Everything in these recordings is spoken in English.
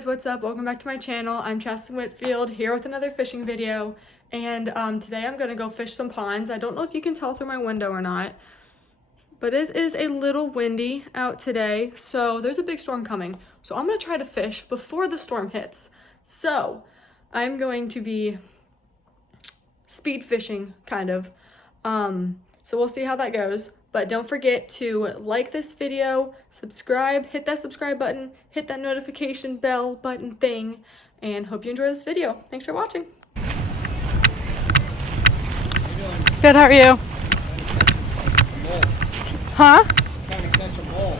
guys, what's up? Welcome back to my channel. I'm Chasten Whitfield here with another fishing video, and today I'm gonna go fish some ponds. I don't know if you can tell through my window or not, but it is a little windy out today, so there's a big storm coming. So I'm gonna try to fish before the storm hits. So I'm going to be speed fishing, kind of. So we'll see how that goes. But don't forget to like this video, subscribe, hit that subscribe button, hit that notification bell button thing, and hope you enjoy this video. Thanks for watching. Good, how are you? Huh? Trying to catch a mole.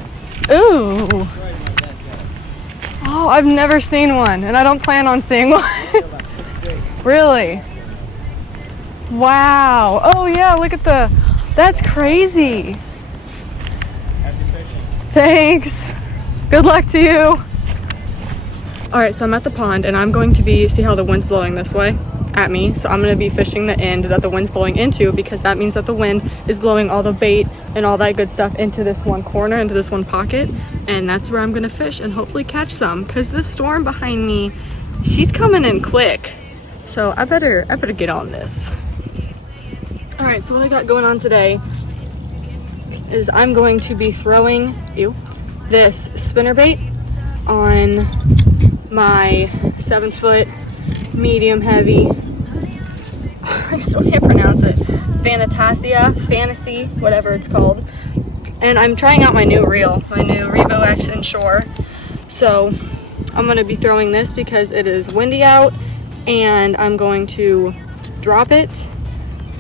Ooh. Oh, I've never seen one, and I don't plan on seeing one. Really? Wow. Oh yeah, look at that's crazy. Happy fishing. Thanks. Good luck to you. All right, so I'm at the pond and I'm going to see how the wind's blowing this way at me. So I'm going to be fishing the end that the wind's blowing into, because that means that the wind is blowing all the bait and all that good stuff into this one corner, into this one pocket. And that's where I'm going to fish and hopefully catch some, because this storm behind me, she's coming in quick. So I better get on this. All right, so what I got going on today is I'm going to be throwing this spinnerbait on my 7-foot medium heavy, I still can't pronounce it, Fantasy, whatever it's called. And I'm trying out my new reel, my new Revo X Inshore. So I'm gonna be throwing this because it is windy out, and I'm going to drop it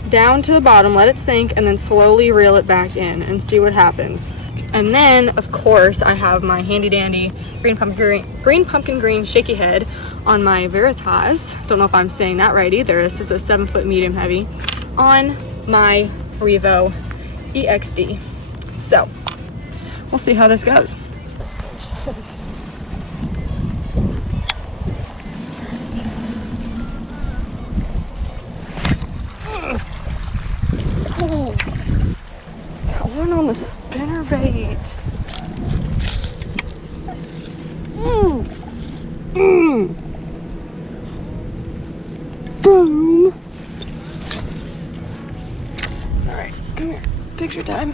down to the bottom, let it sink, and then slowly reel it back in and see what happens. And then, of course, I have my handy dandy green pumpkin green shaky head on my Veritas. Don't know if I'm saying that right either. This is a 7-foot medium heavy on my Revo EXD. So we'll see how this goes. Oh, got one on the spinnerbait. Boom. All right, come here. Picture time.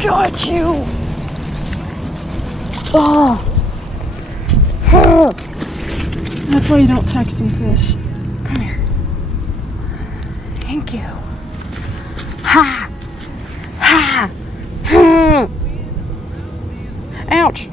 Got you! Oh! That's why you don't text and fish. Come here. Thank you. Ha! Ha! Ouch!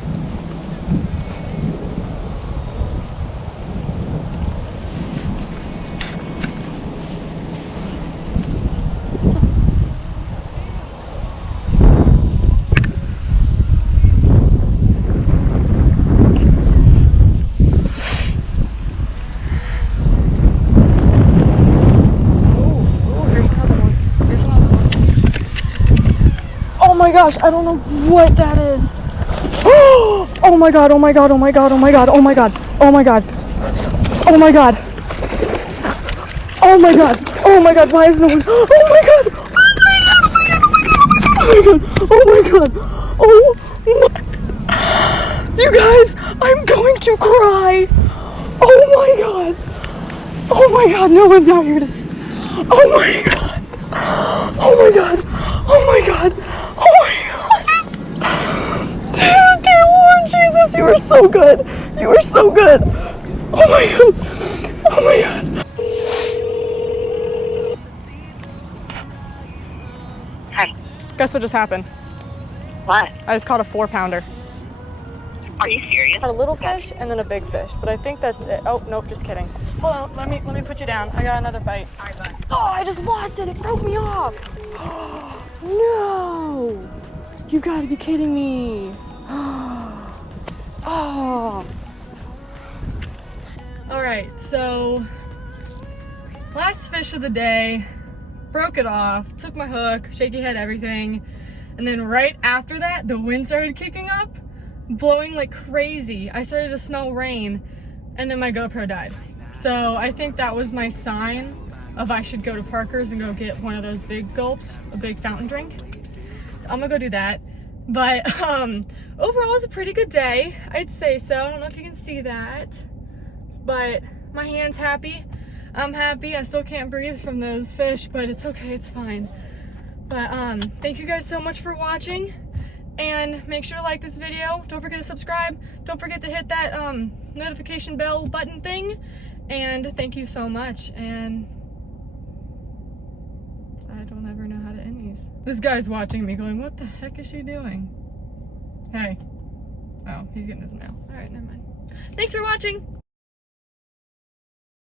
Oh my gosh, I don't know what that is. Oh my god, oh my god, oh my god, oh my god, oh my god, oh my god. Oh my god. Oh my god. Oh my god, why is no one? Oh my god. Oh my god. Oh my god. You guys, I'm going to cry. Oh my god. Oh my god, no one's out here to see. Oh my god. Oh my god. Oh my god. Oh my god. Dear Lord Jesus. Lucas, you were so good. You were so good. Oh my god. Oh my god. Hi. Guess what just happened? What? I just caught a 4-pounder. Are you serious? Caught a little fish and then a big fish, but I think that's it. Oh, nope, just kidding. Hold on, let me put you down. I got another bite. Oh, I just lost it. It broke me off. No. You gotta be kidding me. Oh. All right, so last fish of the day, broke it off, took my hook, shaky head, everything. And then right after that, the wind started kicking up, blowing like crazy. I started to smell rain, and then my GoPro died. So I think that was my sign of I should go to Parker's and go get one of those big gulps, a big fountain drink. So I'm gonna go do that. But overall, it's a pretty good day. I'd say so. I don't know if you can see that, but my hand's happy. I'm happy. I still can't breathe from those fish, but it's okay. It's fine. But thank you guys so much for watching, and make sure to like this video. Don't forget to subscribe. Don't forget to hit that notification bell button thing. And thank you so much. And I don't ever know how to end these. This guy's watching me going, what the heck is she doing? Hey. Oh, he's getting his mail. All right, never mind. Thanks for watching.